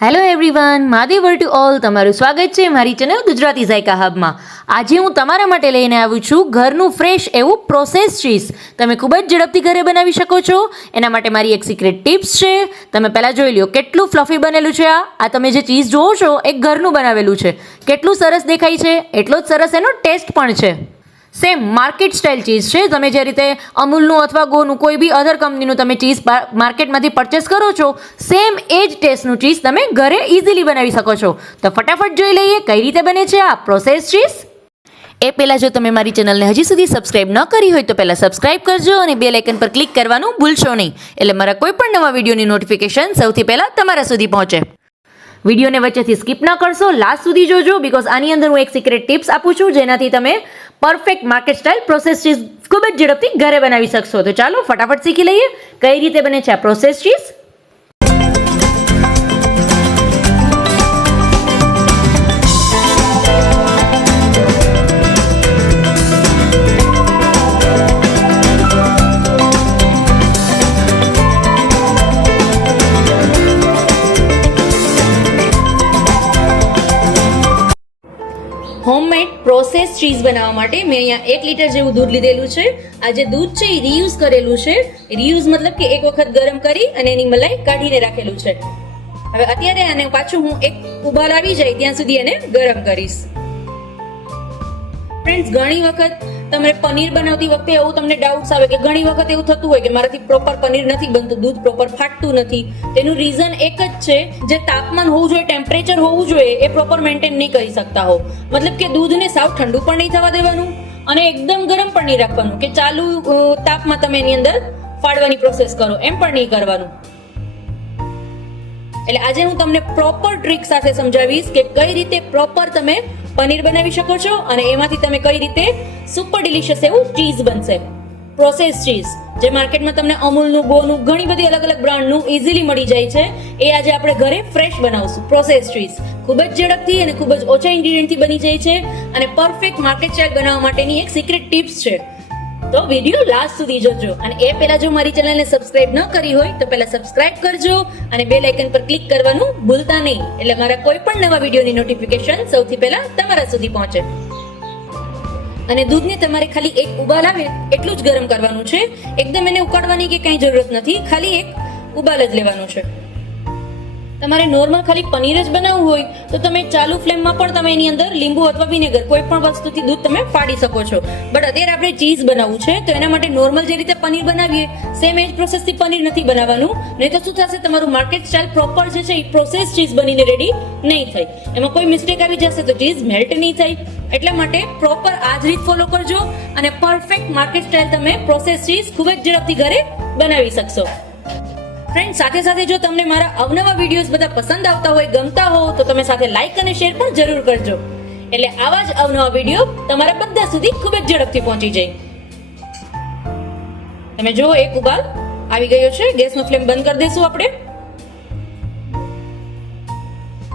Hello everyone Mahadev to all તમારું સ્વાગત છે મારી ચેનલ ગુજરાતી ઝાયકા હબમાં. આજે હું તમારા માટે લઈને આવું છું ઘરનું ફ્રેશ એવું પ્રોસેસ ચીઝ તમે ખૂબ જ ઝડપથી ઘરે બનાવી શકો છો. એના માટે મારી એક સિક્રેટ ટિપ્સ છે. તમે પહેલાં જોઈ લો કેટલું ફ્લફી બનેલું છે આ. આ તમે જે ચીઝ જોવો છો, એ ઘરનું બનાવેલું છે. કેટલું સરસ દેખાય છે, એટલો જ સરસ એનો ટેસ્ટ પણ છે. સેમ માર્કેટ સ્ટાઇલ ચીઝ છે. તમે જે રીતે અમૂલનું અથવા ગોનું કોઈ બી અધર કંપનીનું તમે ચીઝ માર્કેટમાંથી પરચેસ કરો છો સેમ એ જ ટેસ્ટનું ચીઝ તમે ઘરે ઇઝીલી બનાવી શકો છો. તો ફટાફટ જોઈ લઈએ કઈ રીતે બને છે આ પ્રોસેસ ચીઝ એ પહેલાં જો તમે મારી ચેનલને હજી સુધી સબસ્ક્રાઇબ ન કરી હોય તો પહેલાં સબસ્ક્રાઇબ કરજો અને બે લાઇકન પર ક્લિક કરવાનું ભૂલશો નહીં. એટલે મારા કોઈ પણ નવા વિડીયોની નોટિફિકેશન સૌથી પહેલાં તમારા સુધી પહોંચે. વિડીયોને વચ્ચેથી સ્કીપ ન કરશો. લાસ્ટ સુધી જોજો બિકોઝ આની અંદર હું એક સિક્રેટ ટિપ્સ આપું છું, જેનાથી તમે perfect market style process cheese ખૂબ જ ઝડપથી ઘરે બનાવી શકશો. તો ચાલો, ફટાફટ શીખી લઈએ. કઈ રીતે બને છે આ process cheese homemade process cheese બનાવવા માટે મેં અહીંયા એક લીટર જેવું દૂધ લીધેલું છે. આ જે દૂધ છે એ રીયુઝ કરેલું છે. રીયુઝ મતલબ કે એક વખત ગરમ કરી અને એની મલાઈ કાઢીને રાખેલું છે. હવે અત્યારે આને પાછું હું એક ઉબાલ આવી જાય ત્યાં સુધી એને ગરમ કરીશ. ફ્રેન્ડ્સ ઘણી વખત તમે પનીર બનાવતી વખતે એવું તમને ડાઉટ્સ આવે કે ઘણી વખત એવું થતું હોય કે મારાથી પ્રોપર પનીર નથી બનતું, દૂધ પ્રોપર ફાટતું નથી. તેનું રીઝન એક જ છે, જે તાપમાન હોવું જોઈએ ટેમ્પરેચર હોવું જોઈએ, એ પ્રોપર મેન્ટેન નહીં કરી શકતા હો મતલબ કે દૂધને સાવ ઠંડુ પણ નહીં થવા દેવાનું અને એકદમ ગરમ પણ નહીં રાખવાનું, કે ચાલુ તાપમાં તમે એની અંદર ફાડવાની પ્રોસેસ કરો, એમ પણ નહીં કરવાનું. એટલે આજે હું તમને પ્રોપર ટ્રીક સાથે સમજાવીશ કે કઈ રીતે પ્રોપર તમે પનીર બનાવી શકો છો અને એમાંથી તમે કઈ રીતે સુપર ડિલિશિયસ એવું ચીઝ બનશે. પ્રોસેસ ચીઝ જે માર્કેટમાં તમને અમૂલનું, ગોનું, ઘણી બધી અલગ અલગ બ્રાન્ડનું ઇઝીલી મળી જાય છે. એ આજે આપણે ઘરે ફ્રેશ બનાવશું. પ્રોસેસ ચીઝ ખૂબ જ ઝડપથી અને ખૂબ જ ઓછા ઇન્ગ્રીડિયન્ટથી બની જાય છે અને પરફેક્ટ માર્કેટ ચેક બનાવવા માટેની એક સિક્રેટ ટિપ્સ છે. તો વીડિયો લાસ્ટ સુધી જોજો અને એ પહેલા જો મારી ચેનલને સબસ્ક્રાઇબ ન કરી હોય તો પહેલા સબસ્ક્રાઇબ કરજો અને બે આઇકન પર ક્લિક કરવાનું ભૂલતા નહીં. એટલે મારા કોઈ પણ નવા વિડીયોની નોટિફિકેશન સૌથી પહેલા તમારા સુધી પહોંચે. અને દૂધને તમારે ખાલી એક ઉબાલ આવે એટલું જ ગરમ કરવાનું છે. એકદમ એને ઉકાળવાની કે કઈ જરૂરત નથી. ખાલી એક ઉબાલ જ લેવાનું છે. તમારે નોર્મલ ખાલી પનીર જ બનાવવું હોય, તો તમે ચાલુ ફ્લેમમાં પણ તમે એની અંદર લીંબુ અથવા વિનેગર કોઈ પણ વસ્તુથી દૂધ તમે ફાડી શકો છો. બટ અત્યારે આપણે ચીઝ બનાવવું છે, તો એના માટે નોર્મલ જે રીતે પનીર બનાવીએ સેમ એ જ પ્રોસેસથી પનીર નથી બનાવવાનું. નહીં તો શું થશે, તમારું માર્કેટ સ્ટાઇલ પ્રોપર જે છે, એ પ્રોસેસ ચીઝ બનીને રેડી નહીં થાય. એમાં કોઈ મિસ્ટેક આવી જશે તો ચીઝ મેલ્ટ નહીં થાય. એટલા માટે પ્રોપર આ જ રીત ફોલો કરજો અને પરફેક્ટ માર્કેટ સ્ટાઇલ તમે પ્રોસેસ ચીઝ ખૂબ જ ઝડપથી ઘરે બનાવી શકશો. ફ્રેન્ડ સાથે સાથે જો તમને મારા અવનવા વિડીયોઝ બધા પસંદ આવતા હોય, ગમતા હો તો તમે સાથે લાઈક અને શેર પણ જરૂર કરજો. એટલે આવા જ અવનવા વીડિયો તમારા બધા સુધી ખૂબ જ ઝડપથી પહોંચી જાય. તમે જુઓ, એક ઉબાલ આવી ગયો છે. ગેસનો ફ્લેમ બંધ કરી દઈશું આપણે.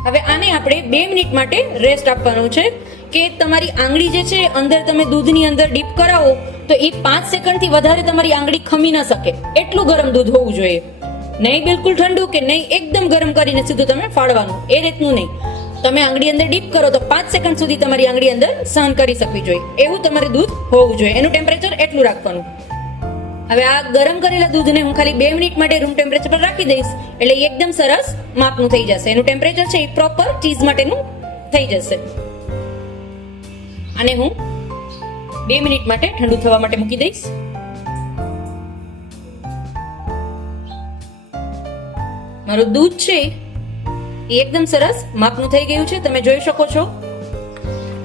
હવે આને આપણે બે મિનિટ માટે રેસ્ટ આપવાનું છે કે તમારી આંગળી જે છે, અંદર તમે દૂધની અંદર ડીપ કરાવો, તો એ પાંચ સેકન્ડથી વધારે તમારી આંગળી ખમી ન શકે. એટલું ગરમ દૂધ હોવું જોઈએ. નહીં બિલકુલ ઠંડુ કે નહીં એકદમ ગરમ કરીને સીધું તમે ફાડવાનું, એ રીતનું નહીં. તમે આંગળી અંદર ડીપ કરો તો પાંચ સેકન્ડ સુધી તમારી આંગળી અંદર સહન કરી શકવી જોઈએ. એવું તમારે દૂધ હોવું જોઈએ. એનું ટેમ્પરેચર એટલું રાખવાનું. હવે આ ગરમ કરેલા દૂધને હું ખાલી બે મિનિટ માટે રૂમ ટેમ્પરેચર પર રાખી દઈશ, એટલે એકદમ સરસ માપનું થઈ જશે. એનું ટેમ્પરેચર છે એ પ્રોપર ચીઝ માટેનું થઈ જશે. અને હું બે મિનિટ માટે ઠંડુ થવા માટે મૂકી દઈશ. મારું દૂધ છે, એ એકદમ સરસ માપનું થઈ ગયું છે, તમે જોઈ શકો છો.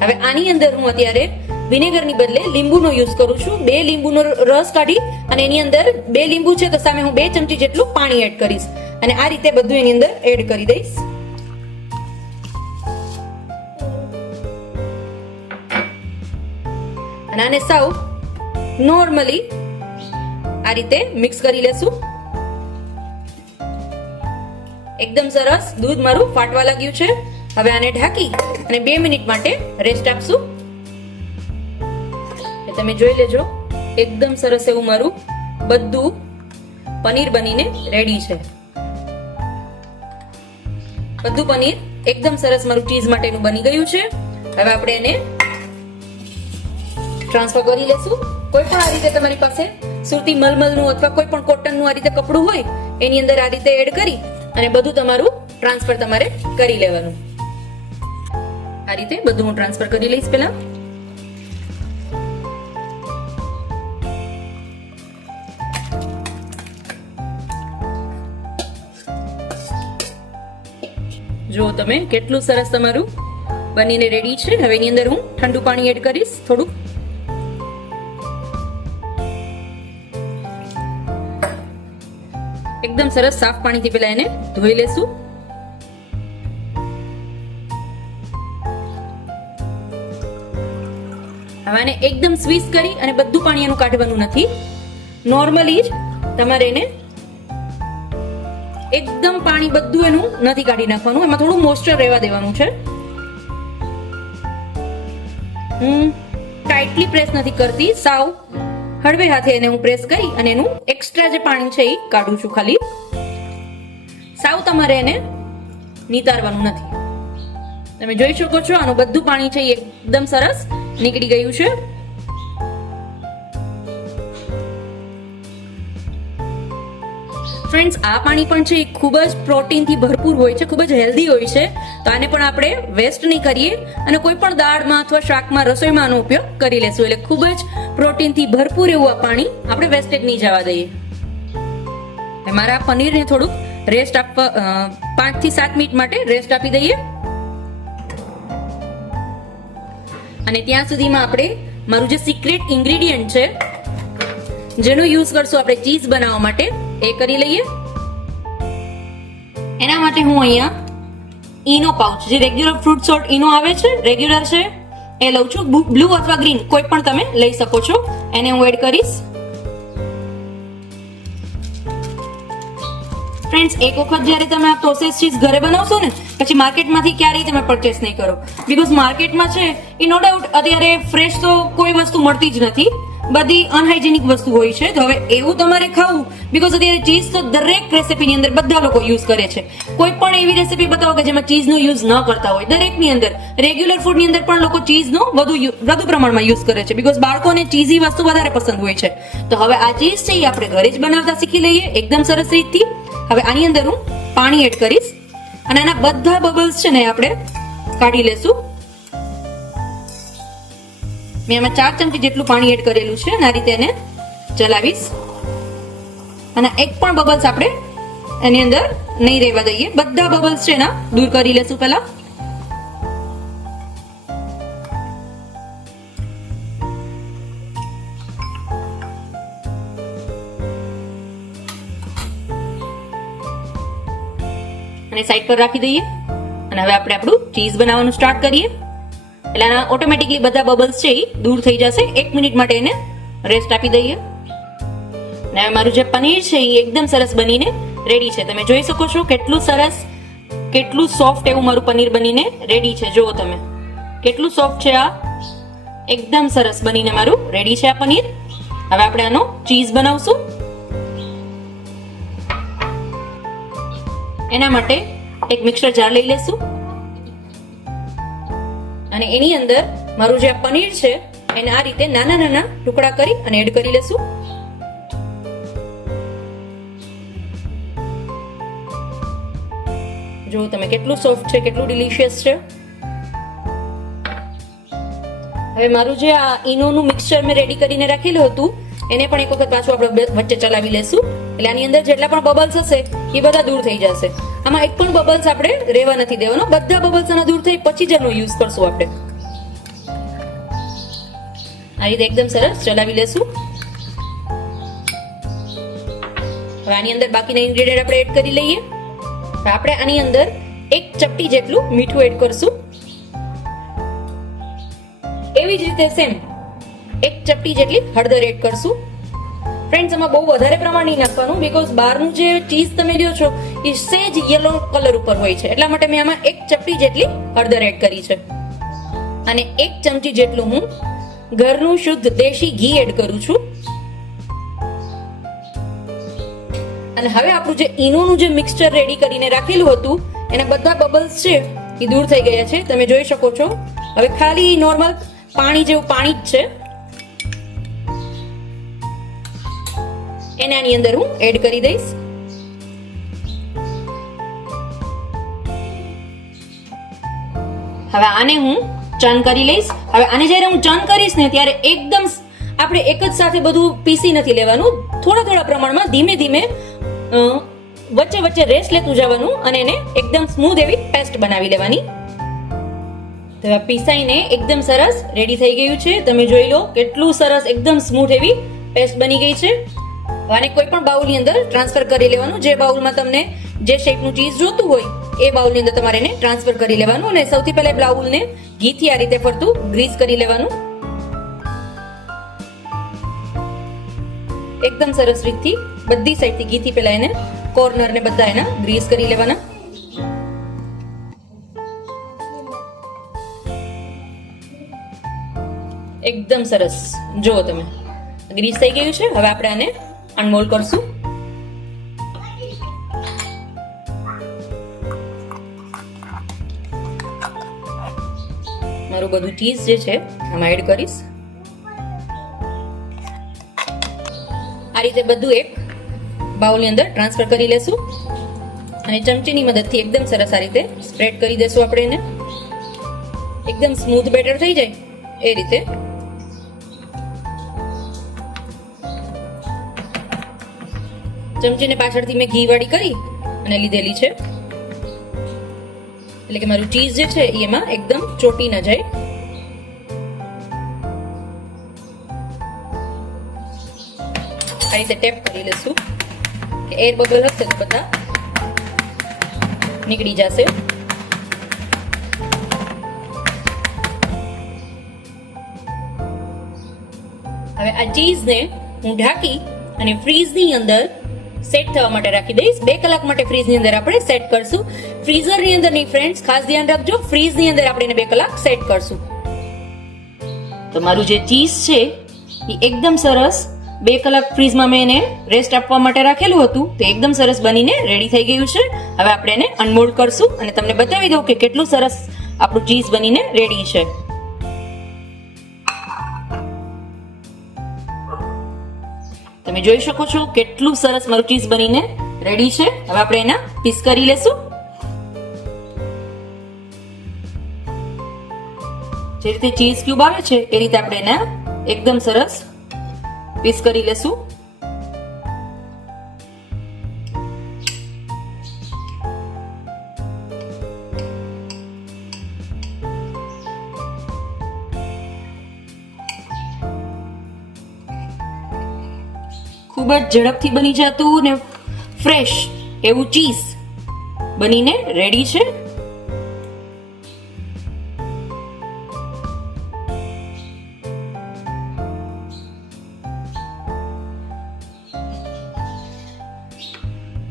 હવે આની અંદર હું અત્યારે વિનેગરની બદલે લીંબુનો યુઝ કરું છું. બે લીંબુનો રસ કાઢી અને એની અંદર બે લીંબુ છે, તો સામે હું બે ચમચી જેટલું પાણી એડ કરીશ. અને આ રીતે બધું એની અંદર એડ કરી દઈશ. અને આને સાવ નોર્મલી આ રીતે મિક્સ કરી લેશું. એકદમ સરસ. દૂધ મારું ફાટવા લાગ્યું છે. હવે આને ઢાંકી અને બે મિનિટ માટે રેસ્ટ આપશું. તમે જોઈ લેજો. એકદમ સરસ એવું મારું બધું પનીર બનીને રેડી છે. બધું પનીર એકદમ સરસ મારું ચીઝ માટેનું બની ગયું છે. હવે આપણે એને ટ્રાન્સફર કરી લેશું. કોઈ પણ આ રીતે તમારી પાસે સુરતી મલમલનું અથવા કોઈ પણ કોટનનું આ રીતે કપડું હોય, એની અંદર આ રીતે એડ કરી અને બધું તમારું ટ્રાન્સફર તમારે કરી લેવાનું. આ રીતે બધું હું ટ્રાન્સફર કરી લઈશ પહેલા. જો તમે કેટલું સરસ તમારું બનીને રેડી છે. હવે એની અંદર હું ઠંડુ પાણી એડ કરીશ થોડુંક. એકદમ સરસ સાફ પાણીથી પેલા એને ધોઈ લેશું. હવે આને એકદમ સ્વીસ કરી અને બધું પાણી એનું કાઢવાનું નથી. નોર્મલી જ તમારે એને એકદમ પાણી બધું એનું નથી કાઢી નાખવાનું. એમાં થોડું મોઇસ્ચર રહેવા દેવાનું છે. હું ટાઈટલી પ્રેસ નથી કરતી. સાવ હળવે હાથે એને હું પ્રેસ કરી અને એનું એક્સ્ટ્રા જે પાણી છે એ કાઢું છું ખાલી. સાવ તમારે એને નિતારવાનું નથી. તમે જોઈ શકો છો આનું બધું પાણી છે એ એકદમ સરસ નીકળી ગયું છે. ફ્રેન્ડ્સ આ પાણી પણ છે એ ખૂબ જ પ્રોટીનથી ભરપૂર હોય છે, ખૂબ જ હેલ્ધી હોય છે. તો આને પણ આપણે વેસ્ટ નહીં કરીએ અને કોઈ પણ દાળમાં અથવા શાકમાં, રસોઈમાં આનો ઉપયોગ કરી લેશું. એટલે ખૂબ જ પ્રોટીનથી ભરપૂર એવું આ પાણી આપણે વેસ્ટેજ નહીં જવા દઈએ. મારા પનીરને થોડુંક રેસ્ટ આપવા પાંચથી સાત મિનિટ માટે રેસ્ટ આપી દઈએ. અને ત્યાં સુધીમાં આપણે મારું જે સિક્રેટ ઇન્ગ્રેડિયન્ટ છે, જેનો યુઝ કરશું આપણે ચીઝ બનાવવા માટે એ કરી લઈએ. એના માટે હું અહીંયા ઈનો પાઉચ જે રેગ્યુલર ફ્રૂટ સોર્ટ ઈનો આવે છે રેગ્યુલર છે, એ લઉં છું. બ્લુ અથવા ગ્રીન કોઈ પણ તમે લઈ શકો છો. એને હું એડ કરીશ. ફ્રેન્ડ્સ એક વખત જ્યારે તમે આ પ્રોસેસ ચીઝ ઘરે બનાવશો ને, પછી માર્કેટમાંથી ક્યારેય તમે પરચેસ નહીં કરો. બીકોઝ માર્કેટમાં છે, એ નો ડાઉટ અત્યારે ફ્રેશ તો કોઈ વસ્તુ મળતી જ નથી. બધી અનહાઇજેનિક વસ્તુ હોય છે. તો હવે એવું તમારે ખાવું બીકોઝ અત્યારે ચીઝ તો દરેક રેસીપીની અંદર બધા લોકો યુઝ કરે છે. કોઈ પણ એવી રેસીપી બતાવો કે જેમાં ચીઝનો યુઝ ન કરતા હોય. દરેકની અંદર રેગ્યુલર ફૂડની અંદર પણ લોકો ચીઝનો વધુ વધુ પ્રમાણમાં યુઝ કરે છે બીકોઝ બાળકોને ચીઝી વસ્તુ વધારે પસંદ હોય છે. તો હવે આ ચીઝ છે એ આપણે ઘરે જ બનાવતા શીખી લઈએ, એકદમ સરસ રીતથી. હવે આની અંદર હું પાણી એડ કરીશ. અને આના બધા બબલ્સ છે ને આપણે કાઢી લેશું. મેં એમાં ચાર ચમચી જેટલું પાણી એડ કરેલું છે. અને આ રીતે એને ચલાવીશ. અને એક પણ બબલ્સ આપણે એની અંદર નહીં રહેવા દઈએ. બધા બબલ્સ છે એના દૂર કરી લેશું પહેલા. અને સાઈડ પર રાખી દઈએ. અને હવે આપણે આપણું ચીઝ બનાવવાનું સ્ટાર્ટ કરીએ. એટલે આના ઓટોમેટિકલી બધા બબલ્સ છે એ દૂર થઈ જશે. એક મિનિટ માટે એને રેસ્ટ આપી દઈએ. ને મારું જે પનીર છે એ એકદમ સરસ બનીને રેડી છે. તમે જોઈ શકો છો કેટલું સરસ, કેટલું સોફ્ટ એવું મારું પનીર બનીને રેડી છે. જુઓ તમે. કેટલું સોફ્ટ છે આ. એકદમ સરસ બનીને મારું રેડી છે આ પનીર. હવે આપણે આનો ચીઝ બનાવશું. એના માટે એક મિક્સર જાર લઈ લેશું. અને એની અંદર મારું જે આ પનીર છે, એને આ રીતે નાના નાના ટુકડા કરી અને એડ કરી લેશું. જો તમે કેટલું સોફ્ટ છે, કેટલું ડિલિશિયસ છે. હવે મારું જે આ ઈનોનું મિક્સચર મેં રેડી કરીને રાખેલું હતું એને પણ એક વખત પાછું આપણે વચ્ચે ચલાવી લેશું. એટલે આની અંદર જેટલા પણ બબલ્સ હશે, એ બધા દૂર થઈ જશે. આમાં એક પણ બબલ્સ આપણે રહેવા નથી દેવાનો. બધા બબલ્સ આના દૂર થઈ પછી જ એનો યુઝ કરશું આપણે. આ રીતે એકદમ સરસ ચલાવી લેશું. હવે આની અંદર બાકીના ઇન્ગ્રેડિયન્ટ આપણે એડ કરી લઈએ. આપણે આની અંદર એક ચપટી જેટલું મીઠું એડ કરશું. એવી જ રીતે સેમ એક ચપટી જેટલી હળદર એડ કરશું. ફ્રેન્ડ્સ એમાં બહુ વધારે પ્રમાણ નહીં નાખવાનું બીકોઝ બહારનું જે ચીઝ તમે લ્યો છો, એ સેજ યલો કલર ઉપર હોય છે. એટલા માટે મેં આમાં એક ચપટી જેટલી હળદર એડ કરી છે. અને એક ચમચી જેટલું હું ઘરનું શુદ્ધ દેશી ઘી એડ કરું છું. અને હવે આપણું જે ઈનોનું જે મિક્સચર રેડી કરીને રાખેલું હતું, એના બધા બબલ્સ છે, એ દૂર થઈ ગયા છે. તમે જોઈ શકો છો. હવે ખાલી નોર્મલ પાણી જેવું પાણી જ છે. એને આની અંદર હું એડ કરી દઈશ. હવે આને હું ચર્ન કરી લઈશ. હવે આને જ્યારે હું ચર્ન કરીશ ને ત્યારે એકદમ આપણે એક જ સાથે બધું પીસી નથી લેવાનું. થોડા થોડા પ્રમાણમાં ધીમે ધીમે વચ્ચે વચ્ચે રેસ્ટ લેતું જવાનું અને એને એકદમ સ્મૂથ એવી પેસ્ટ બનાવી લેવાની તો આ પીસાઈને એકદમ સરસ રેડી થઈ ગયું છે. તમે જોઈ લો કેટલું સરસ, એકદમ સ્મૂથ એવી પેસ્ટ બની ગઈ છે. આને કોઈ પણ બાઉલની અંદર ટ્રાન્સફર કરી લેવાનું. જે બાઉલમાં તમને જે શેપનું ચીઝ જોતું હોય, એ બાઉલની અંદર તમારે એને ટ્રાન્સફર કરી લેવાનું અને સૌથી પહેલા બાઉલને ઘીથી આ રીતે ફરતું ગ્રીસ કરી લેવાનું. એકદમ સરસ રીતથી બધી સાઈડથી ઘીથી પહેલા એને કોર્નર ને બધા એના ગ્રીસ કરી લેવાના. એકદમ સરસ. જુઓ તમે. ગ્રીસ થઈ ગયું છે. હવે આપણે આને અનમોલ્ડ કરશું. મારું બધું ચીઝ જે છે, આમાં એડ કરીશ. આ રીતે બધું એક બાઉલની અંદર ટ્રાન્સફર કરી લેશું. અને ચમચીની મદદથી એકદમ સરસ આ રીતે સ્પ્રેડ કરી દેશું આપણે એને. એકદમ સ્મૂથ બેટર થઈ જાય એ રીતે. ચમચીને પાછળથી મેં ઘી વાળી કરી અને લીધેલી છે. એટલે કે મારું ચીઝ જે છે એમાં એકદમ ચોટી ન જાય. આ રીતે ટેપ કરી કે એર બબલ હશે બધા નીકળી જશે. હવે આ ચીઝને હું ઢાંકી અને ફ્રીઝની અંદર સેટ થવા માટે રાખી દઈશ. બે કલાક માટે ફ્રીઝની અંદર આપણે સેટ કરશું. ફ્રીઝરની અંદર નહીં ફ્રેન્ડ્સ ખાસ ધ્યાન રાખજો. ફ્રીઝની અંદર આપણે બે કલાક સેટ કરશું. તો મારું જે ચીઝ છે, એ એકદમ સરસ. બે કલાક ફ્રીઝમાં મેં એને રેસ્ટ આપવા માટે રાખેલું હતું. તો એકદમ સરસ બનીને રેડી થઈ ગયું છે. હવે આપણે એને અનમોલ્ડ કરશું અને તમને બતાવી દઉં કે કેટલું સરસ આપણું ચીઝ બનીને રેડી છે. તમે જોઈ શકો છો કેટલું સરસ મારું ચીઝ બનીને રેડી છે. હવે આપણે એના પીસ કરી લેશું. જે રીતે ચીઝ ક્યુબ આવે છે, એ રીતે આપણે એના એકદમ સરસ પીસ કરી લેશું. ખૂબ જ ઝડપથી બની જતું ને ફ્રેશ એવું ચીઝ બનીને રેડી છે.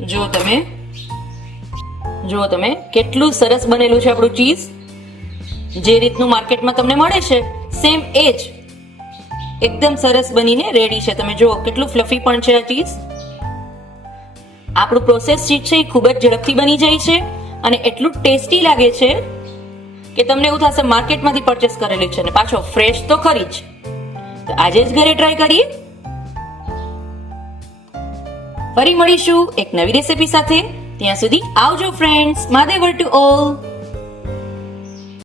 જો તમે જો તમે કેટલું સરસ બનેલું છે આપણું ચીઝ જે રીતનું માર્કેટમાં તમને મળે છે સેમ એ જ એકદમ સરસ બનીને રેડી છે. તમે જુઓ, કેટલું ફ્લફી પણ છે આ ચીઝ આપણું પ્રોસેસ ચીઝ છે એ ખૂબ જ ઝડપથી બની જાય છે અને એટલું ટેસ્ટી લાગે છે કે તમને એવું થશે માર્કેટમાંથી પરચેસ કરેલી છે અને પાછો ફ્રેશ તો ખરી જ. તો આજે જ ઘરે ટ્રાય કરીએ. ફરી મળીશું એક નવી રેસિપી સાથે. ત્યાં સુધી આવજો ફ્રેન્ડ્સ માધેવર ટુ ઓલ.